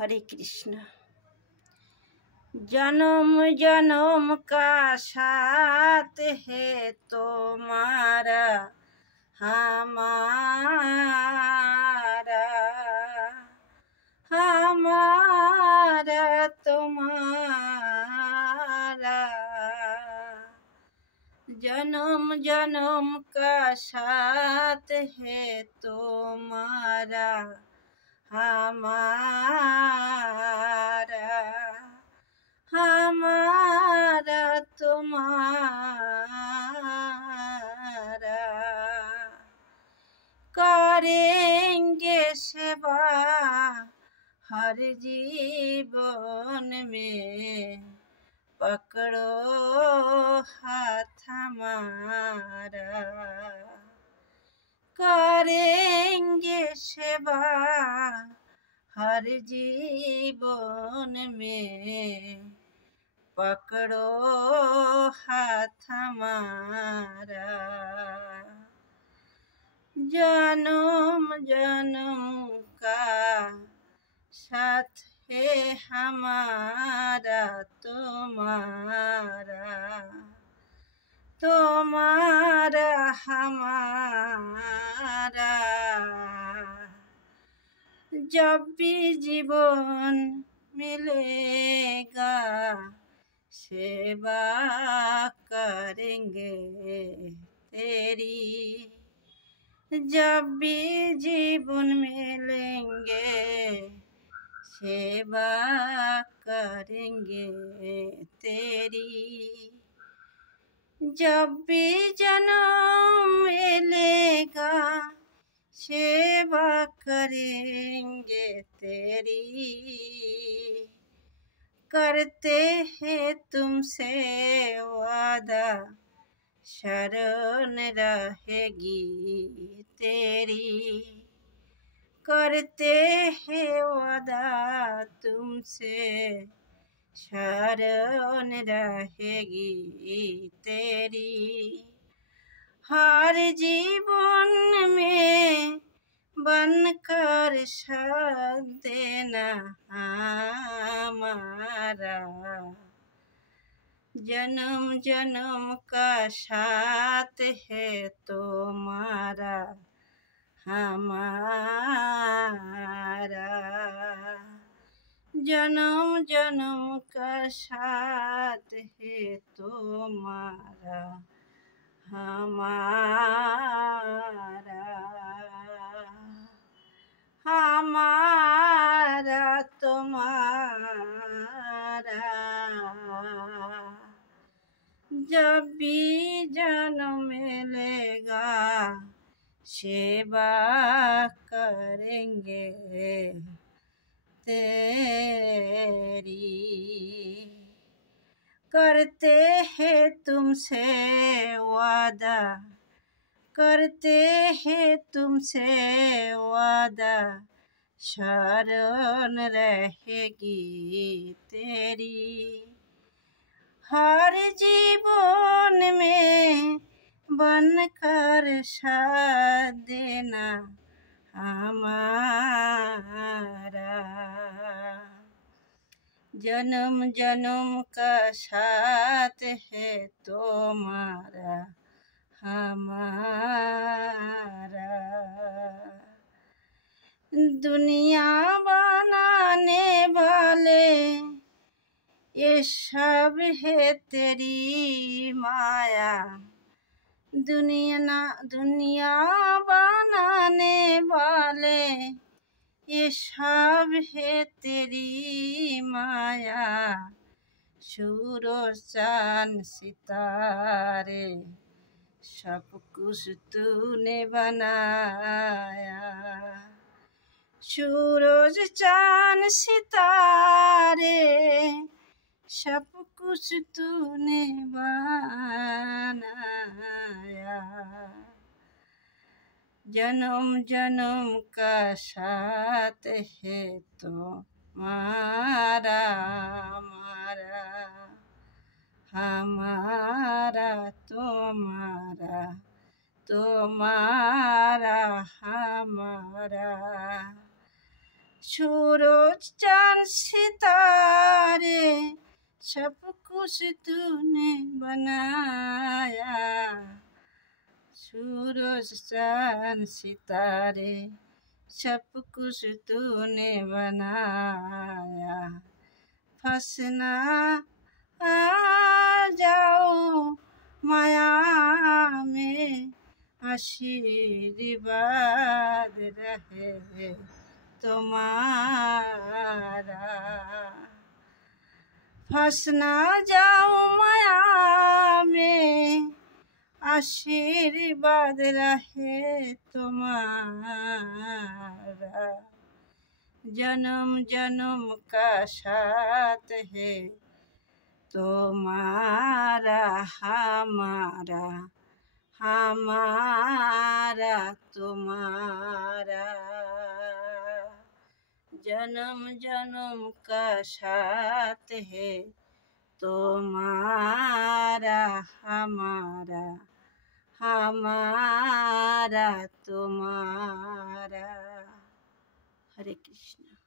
हरे कृष्ण। जन्म जन्म का साथ है तुम्हारा हमारा, हमारा तुम्हारा। जन्म जन्म का साथ है तुम्हारा हमारा, हमारा तुम्हारा। करेंगे सेवा हर जीवन में, पकड़ो हाथ हमारा। करेंगे सेवा हर जीवन में, पकड़ो हाथ हमारा। जन्म जन्म का साथ है हमारा तुम्हारा, तुम्हारा हमारा। जब भी जीवन मिलेगा सेवा करेंगे तेरी। जब भी जीवन मिलेंगे सेवा करेंगे तेरी। जब भी जन्म मिलेगा सेवा करेंगे तेरी। करते हैं तुमसे वादा शरण रहेगी तेरी। करते हैं वादा तुमसे शरण रहेगी तेरी। हर जीवन में बनकर साथ देना हमारा। जन्म जन्म का साथ है तुम्हारा हमारा। जन्म जन्म का साथ है तुम्हारा हमारा, हमारा तुम्हारा। जब भी जन्म मिलेगा सेवा करेंगे तेरी। करते हैं तुमसे वादा, करते हैं तुमसे वादा शरण रहेगी तेरी। हर जीवन में बनकर साथ देना हमारा। जन्म जन्म का साथ है तुम्हारा हमारा। दुनिया बनाने वाले ये सब है तेरी माया। दुनिया बनाने वाले ये सब है तेरी माया। सूरज चांद सितारे सब कुछ तूने बनाया। सूरज चांद सितारे सब कुछ तूने बनाया। जन्म जन्म का साथ है तुम्हारा हमारा, हमारा तुम्हारा, तुम्हारा हमारा। सूरज चांद सितारे सब कुछ तूने बनाया। सूरज चांद सितारे सब कुछ तूने बनाया। फंसना आ जाओ माया में, आशीर्वाद रहे तुम्हारा। फंस ना जाओ माया में, आशीर्वाद रहे तुम्हारा। जन्म जन्म का साथ है तुम्हारा हमारा, हमारा तुम्हारा। जन्म जन्म का साथ है तुम्हारा हमारा, हमारा तुम्हारा। हरे कृष्ण।